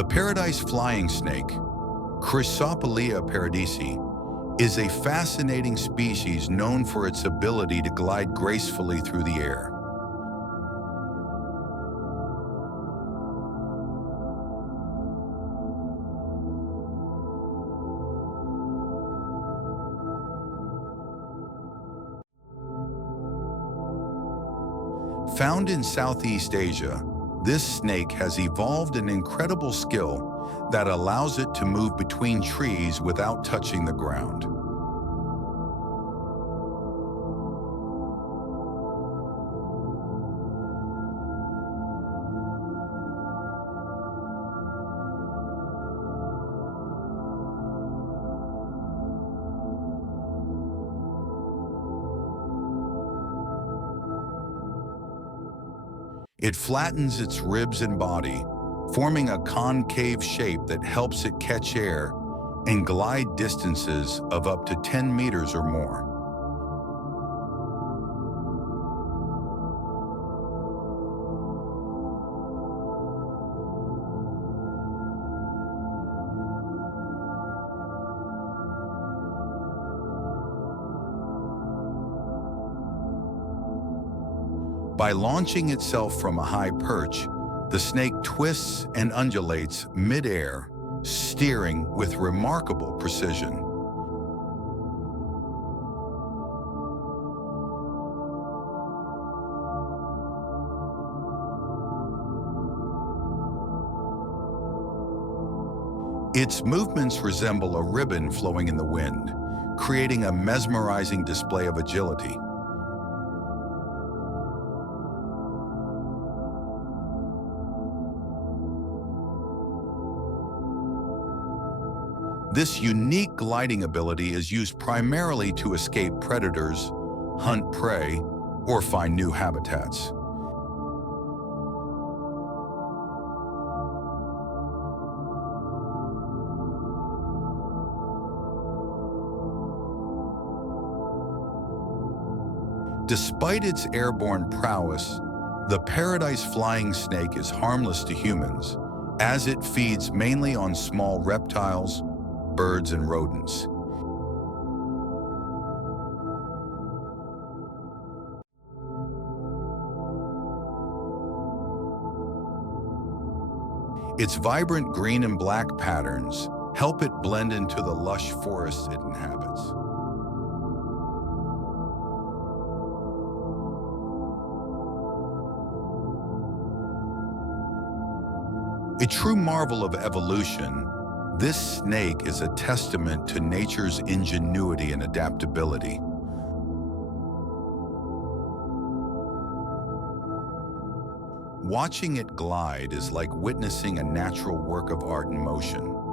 The paradise flying snake, Chrysopolia paradisi, is a fascinating species known for its ability to glide gracefully through the air. Found in Southeast Asia, this snake has evolved an incredible skill that allows it to move between trees without touching the ground. It flattens its ribs and body, forming a concave shape that helps it catch air and glide distances of up to 10 meters or more. By launching itself from a high perch, the snake twists and undulates mid-air, steering with remarkable precision. Its movements resemble a ribbon flowing in the wind, creating a mesmerizing display of agility. This unique gliding ability is used primarily to escape predators, hunt prey, or find new habitats. Despite its airborne prowess, the paradise flying snake is harmless to humans, as it feeds mainly on small reptiles, birds, and rodents. Its vibrant green and black patterns help it blend into the lush forests it inhabits. A true marvel of evolution, this snake is a testament to nature's ingenuity and adaptability. Watching it glide is like witnessing a natural work of art in motion.